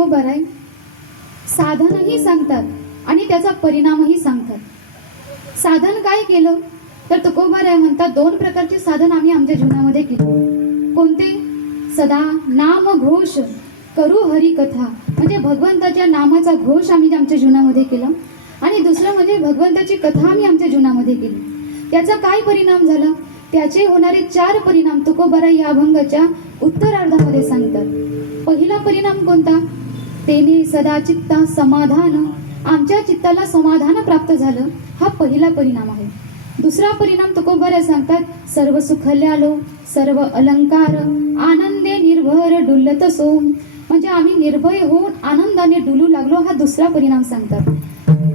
तुकोबाराय साधनही सांगतात आणि त्याचा परिणामही सांगतात. साधन काय केलं तर तुकोबाराय म्हणतात, दोन प्रकारचे साधन आम्ही आमच्या जीवनामध्ये केले. कोणते? सदा नाम घोष करू हरी कथा, म्हणजे भगवंताच्या नामाचा घोष आम्ही आमच्या जीवनामध्ये केला. आणि दुसरं म्हणजे भगवंताची कथा आम्ही आमच्या जीवनामध्ये केली. त्याचा काय परिणाम झाला? त्याचे होणारे 4 परिणाम तुकोबाराय या अभंगाच्या उत्तरार्धामध्ये सांगतात. पहिला परिणाम कोणता? तेने सदा चित्ता समाधान, आमच्या चित्ताला समाधान प्राप्त झालं, हा पहिला परिणाम आहे. दुसरा परिणाम तुकोबाराय सांगतात, सर्व सुखल्यालो सर्व अलंकार आनंदे निर्भर डुलत सो, म्हणजे आम्ही निर्भय होऊन आनंदाने डुलू लागलो, हा दुसरा परिणाम सांगतात.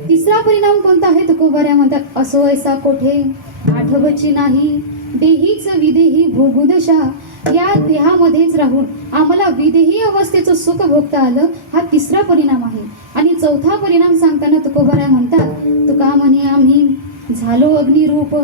तिसरा परिणाम कोणता आहे? तुकोबाराय म्हणतात, असो ऐसा कोठे आठवची नाही देहीच विदेही भोगुदशा, या देहामध्येच राहून आम्हाला विदेही अवस्थेचं सुख भोगता आलं, हा तिसरा परिणाम आहे. आणि चौथा परिणाम सांगताना तुकोबाराय म्हणतात, तुका म्हणे आम्ही झालो अग्निरूप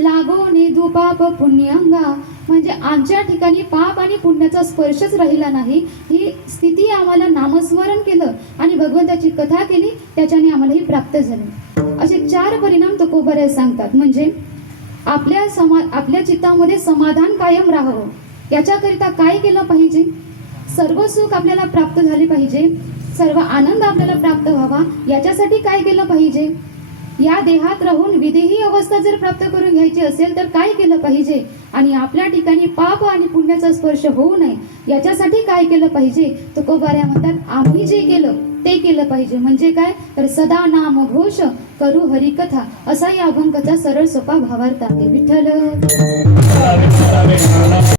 लागो नेदू पाप पुण्यंगा, म्हणजे आमच्या ठिकाणी पाप आणि पुण्याचा स्पर्शच राहिला नाही. ही स्थिती आम्हाला नामस्मरण केलं आणि भगवंताची कथा केली, त्याच्याने आम्हाला ही प्राप्त झाली. असे 4 परिणाम तुकोबाराय सांगतात. म्हणजे आपल्या चित्तामध्ये समाधान कायम राहावं, याच्याकरिता काय केलं पाहिजे? सर्व सुख आपल्याला प्राप्त झाले पाहिजे, सर्व आनंद आपल्याला प्राप्त व्हावा, याच्यासाठी काय केलं पाहिजे? या देहात राहून विदेही अवस्था जर प्राप्त करून घ्यायची असेल तर काय केलं पाहिजे? आणि आपल्या ठिकाणी पाप आणि पुण्याचा स्पर्श होऊ नये, याच्यासाठी काय केलं पाहिजे? तुकोबाराय म्हणतात, आम्ही जे केलं ते केलं पाहिजे. म्हणजे काय? तर सदा नाम घोष करू हरी कथा, असा या अभंगाचा सरळ सोपा भावार्थ आहे. विठ्ठल